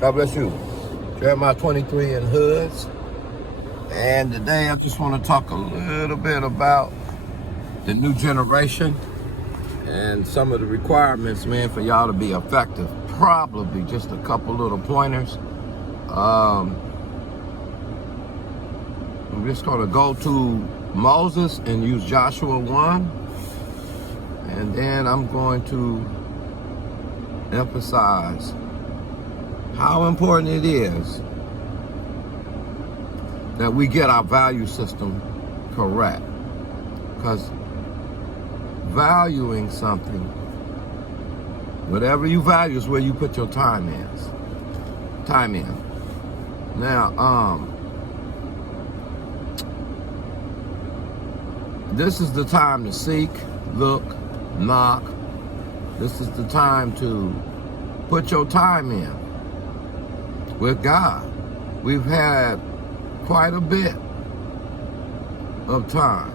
God bless you. Jeremiah 23 in hoods. And today I just want to talk a little bit about the new generation and some of the requirements, man, for y'all to be effective. Probably just a couple little pointers. I'm just going to go to Moses and use Joshua 1. And then I'm going to emphasize how important it is that we get our value system correct. Because valuing something, whatever you value is where you put your time in. Now, this is the time to seek, look, knock. This is the time to put your time in with God. We've had quite a bit of time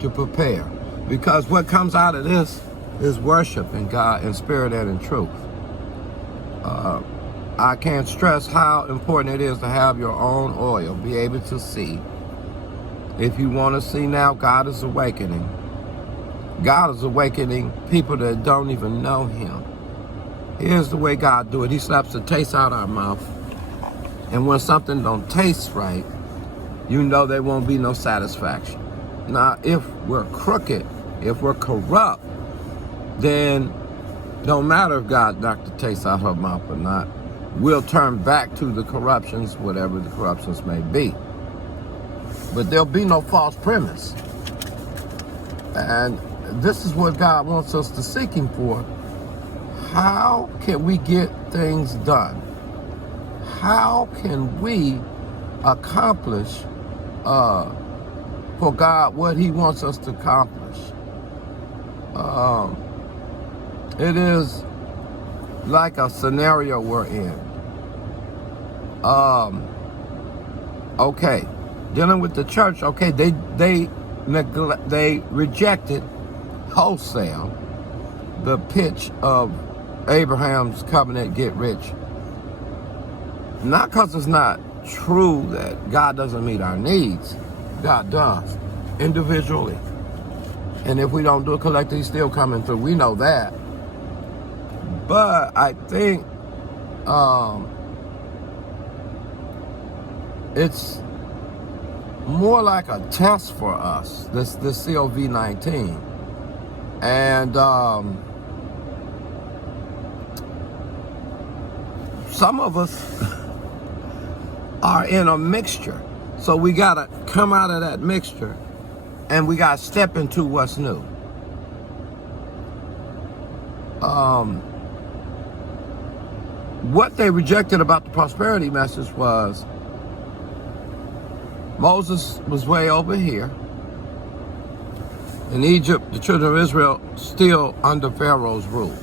to prepare, because what comes out of this is worshiping God in spirit and in truth. I can't stress how important it is to have your own oil, be able to see. If you want to see now, God is awakening. God is awakening people that don't even know him. Here's the way God do it. He slaps the taste out our mouth. And when something don't taste right, you know there won't be no satisfaction. Now, if we're crooked, if we're corrupt, then don't matter if God knocked the taste out of her mouth or not. We'll turn back to the corruptions, whatever the corruptions may be. But there'll be no false premise. And this is what God wants us to seek him for. How can we get things done? How can we accomplish for God what he wants us to accomplish? It is like a scenario we're in. Okay, dealing with the church. Okay, they rejected wholesale the pitch of Abraham's covenant get rich. Not because it's not true that God doesn't meet our needs. God does, individually. And if we don't do it collectively, he's still coming through. We know that. But I think it's more like a test for us, this COVID-19. And some of us are in a mixture. So we got to come out of that mixture and we got to step into what's new. What they rejected about the prosperity message was Moses was way over here. In Egypt, the children of Israel still under Pharaoh's rule.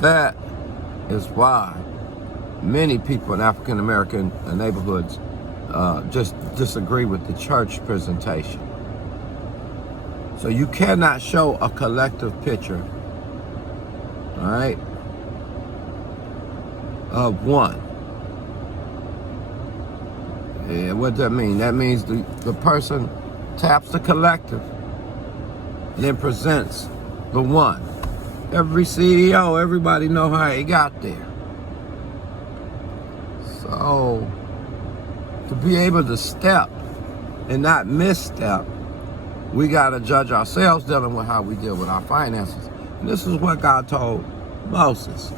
That is why many people in African American neighborhoods just disagree with the church presentation. So you cannot show a collective picture, all right, of one. Yeah, what does that mean? That means the person taps the collective and then presents the one. Every CEO, everybody know how he got there. So to be able to step and not misstep, we got to judge ourselves dealing with how we deal with our finances. And this is what God told Moses,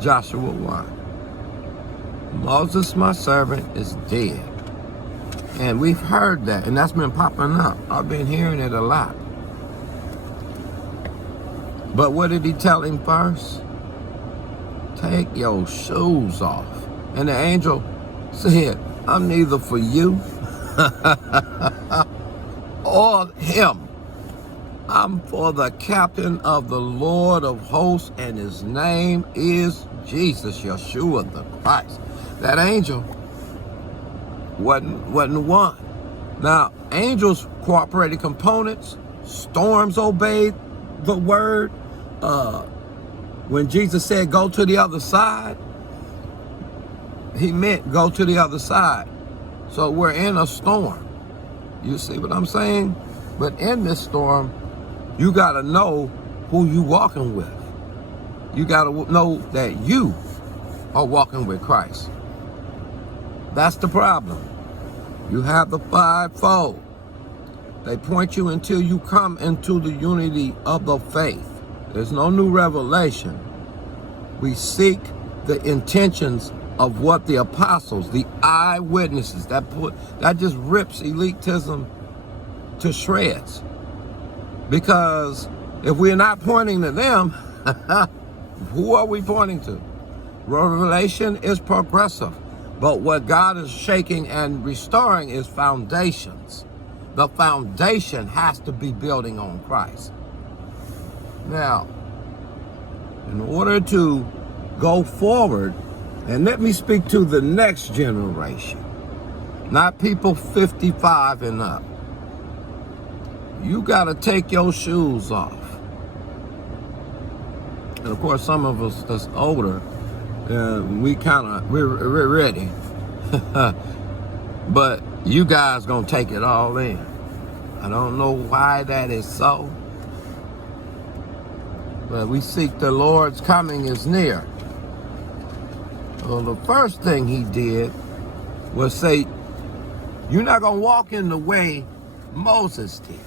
Joshua 1. Moses, my servant, is dead. And we've heard that, and that's been popping up. I've been hearing it a lot. But what did he tell him first? Take your shoes off. And the angel said, I'm neither for you or him. I'm for the captain of the Lord of hosts, and his name is Jesus, Yeshua the Christ. That angel wasn't one. Now, angels cooperated components, storms obeyed the word, When Jesus said, go to the other side, he meant go to the other side. So we're in a storm. You see what I'm saying? But in this storm, you got to know who you walking with. You got to know that you are walking with Christ. That's the problem. You have the fivefold. They point you until you come into the unity of the faith. There's no new revelation. We seek the intentions of what the apostles, the eyewitnesses, that just rips elitism to shreds. Because if we're not pointing to them, who are we pointing to? Revelation is progressive, but what God is shaking and restoring is foundations. The foundation has to be building on Christ. Now, in order to go forward, and let me speak to the next generation, not people 55 and up. You got to take your shoes off. And of course, some of us that's older, we're ready. But you guys gonna take it all in. I don't know why that is so, but we seek the Lord's coming is near. Well, the first thing he did was say, you're not gonna walk in the way Moses did.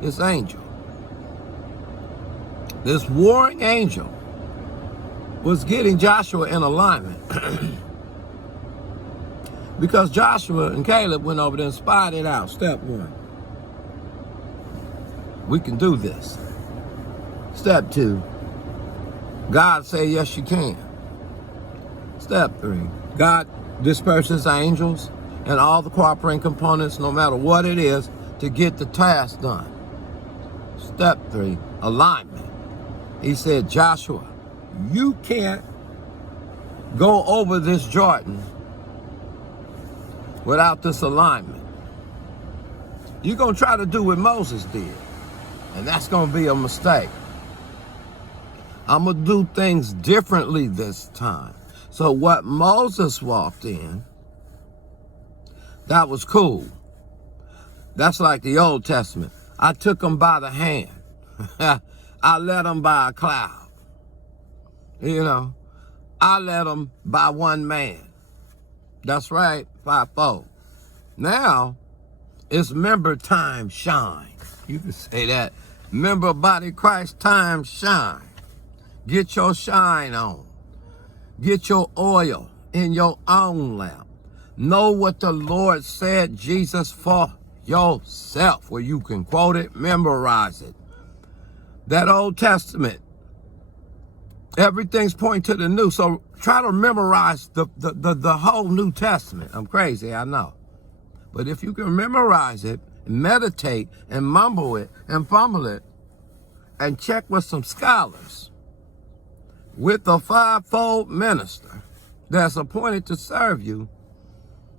This angel, this warring angel, was getting Joshua in alignment. Because Joshua and Caleb went over there and spied it out. Step one, we can do this. Step two, God said, yes, you can. Step three, God disperses angels and all the cooperating components, no matter what it is, to get the task done. Step three, alignment. He said, Joshua, you can't go over this Jordan without this alignment. You're going to try to do what Moses did, and that's going to be a mistake. I'm going to do things differently this time. So what Moses walked in, that was cool. That's like the Old Testament. I took them by the hand. I led them by a cloud. You know, I led them by one man. That's right, fivefold. Now, it's member time shine. You can say that. Member body Christ time shine. Get your shine on. Get your oil in your own lamp. Know what the Lord said, Jesus, for yourself, where you can quote it, memorize it. That Old Testament, everything's pointing to the new. So try to memorize the whole New Testament. I'm crazy, I know. But if you can memorize it, meditate and mumble it and fumble it, and check with some scholars, with the fivefold minister that's appointed to serve you.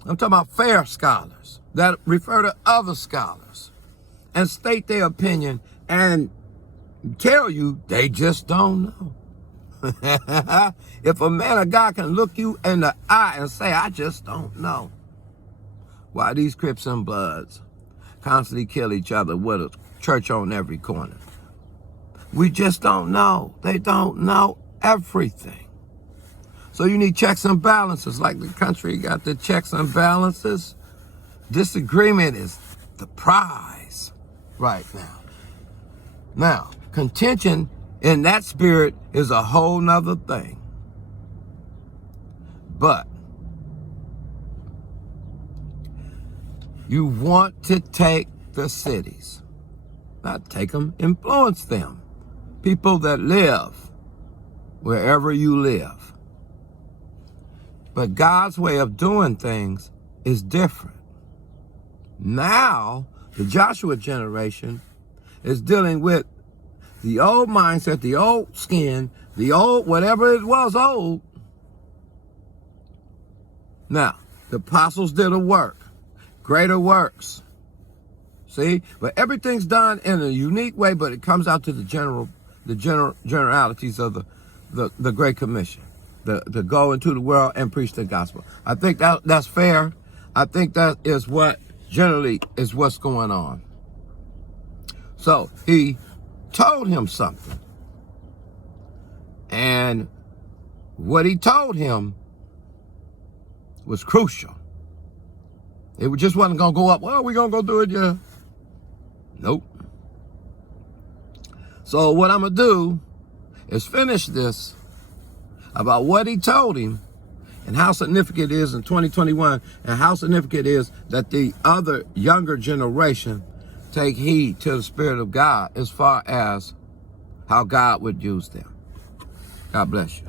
I'm talking about fair scholars that refer to other scholars and state their opinion and tell you they just don't know. If a man of God can look you in the eye and say, I just don't know, why these Crips and Bloods constantly kill each other with a church on every corner? We just don't know. They don't know everything. So you need checks and balances. Like the country got the checks and balances. Disagreement is the prize right now. Now, contention in that spirit is a whole nother thing. But you want to take the cities, not take them, influence them. People that live wherever you live. But God's way of doing things is different. Now, the Joshua generation is dealing with the old mindset, the old skin, the old, whatever it was old. Now, the apostles did a work, greater works. See? But everything's done in a unique way, but it comes out to the general the generalities of the Great Commission, to go into the world and preach the gospel. I think that's fair. I think that is what generally is what's going on. So he told him something. And what he told him was crucial. It just wasn't going to go up, well, we're going to go do it, yeah. Nope. So what I'm going to do is finish this about what he told him and how significant it is in 2021 and how significant it is that the other younger generation take heed to the Spirit of God as far as how God would use them. God bless you.